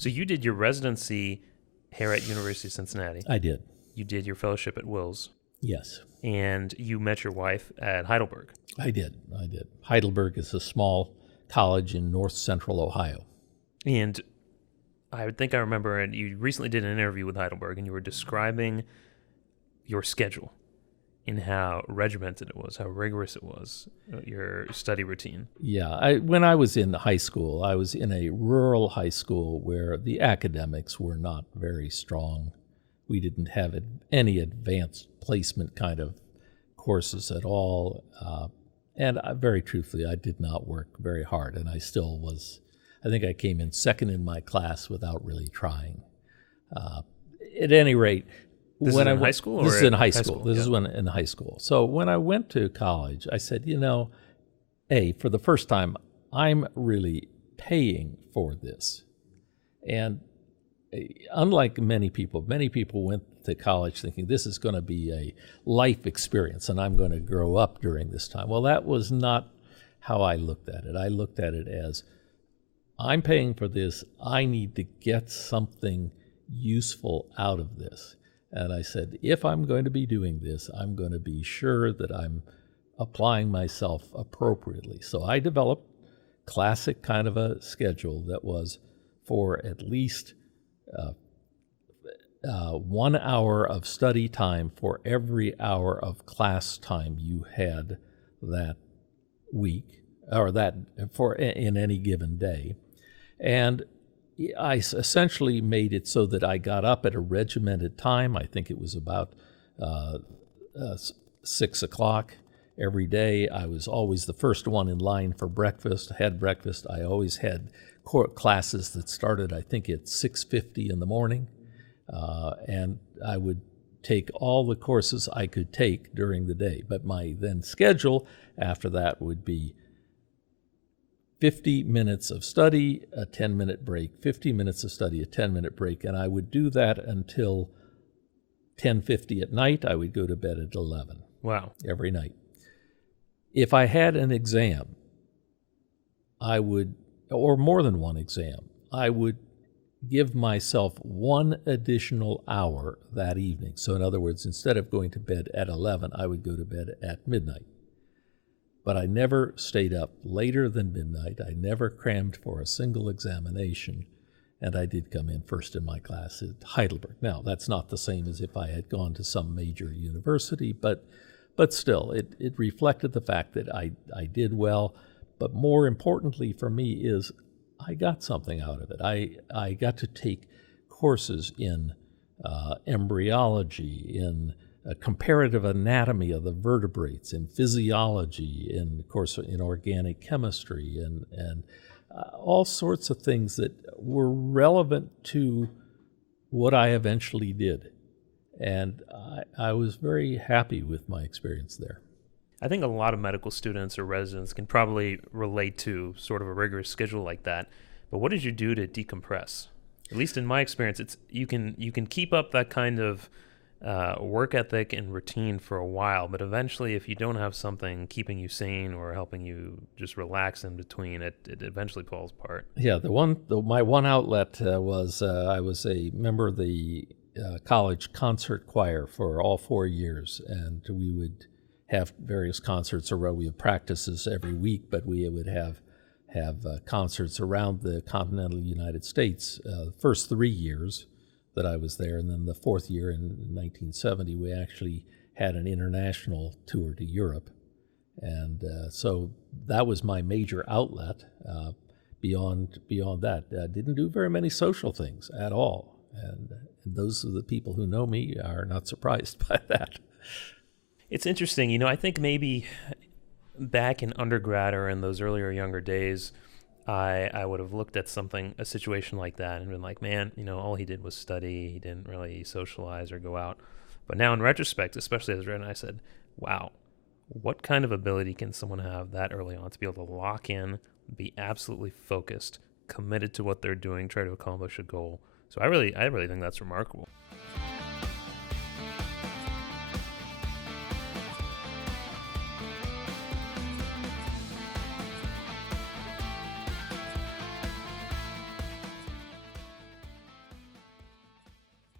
So you did your residency here at University of Cincinnati. I did. You did your fellowship at Wills. Yes. And you met your wife at Heidelberg. I did. Heidelberg is a small college in north central Ohio. And I would think I remember, and you recently did an interview with Heidelberg, and you were describing your schedule and how regimented it was, how rigorous it was, your study routine. Yeah, when I was in high school, I was in a rural high school where the academics were not very strong. We didn't have any advanced placement kind of courses at all. And very truthfully, I did not work very hard, and I still was. I think I came in second in my class without really trying. At any rate, this is in high school? This is in high school. This yeah. is in high school. So when I went to college, I said, for the first time, I'm really paying for this. And unlike many people went to college thinking this is going to be a life experience and I'm going to grow up during this time. Well, that was not how I looked at it. I looked at it as, I'm paying for this. I need to get something useful out of this. And I said, if I'm going to be doing this, I'm going to be sure that I'm applying myself appropriately. So I developed classic kind of a schedule that was for at least 1 hour of study time for every hour of class time you had that week, or that in any given day. And I essentially made it so that I got up at a regimented time. I think it was about 6 o'clock every day. I was always the first one in line for breakfast. I had breakfast. I always had classes that started, I think, at 6:50 in the morning. And I would take all the courses I could take during the day. But my then schedule after that would be 50 minutes of study, a 10-minute break, 50 minutes of study, a 10-minute break, and I would do that until 10:50 at night. I would go to bed at 11. Wow. Every night. If I had an exam, I would, or more than one exam, I would give myself 1 additional hour that evening. So in other words, instead of going to bed at 11, I would go to bed at midnight. But I never stayed up later than midnight. I never crammed for a single examination, and I did come in first in my class at Heidelberg. Now, that's not the same as if I had gone to some major university, but still, it reflected the fact that I did well. But more importantly for me is I got something out of it. I got to take courses in embryology, in comparative anatomy of the vertebrates, in physiology, of course, in organic chemistry, and all sorts of things that were relevant to what I eventually did. And I was very happy with my experience there. I think a lot of medical students or residents can probably relate to sort of a rigorous schedule like that. But what did you do to decompress? At least in my experience, you can keep up that kind of work ethic and routine for a while, but eventually if you don't have something keeping you sane or helping you just relax in between, it eventually falls apart. Yeah, my one outlet was I was a member of the college concert choir for all 4 years, and we would have various concerts around. We had practices every week, but we would have concerts around the continental United States. The first 3 years that I was there, and then the 4th year in 1970, we actually had an international tour to Europe. And so that was my major outlet. Beyond that, I didn't do very many social things at all. And those of the people who know me are not surprised by that. It's interesting. I think maybe back in undergrad or in those earlier younger days, I would have looked at a situation like that and been like, man, all he did was study. He didn't really socialize or go out. But now in retrospect, especially as Red and I said, wow, what kind of ability can someone have that early on to be able to lock in, be absolutely focused, committed to what they're doing, try to accomplish a goal? So I really think that's remarkable.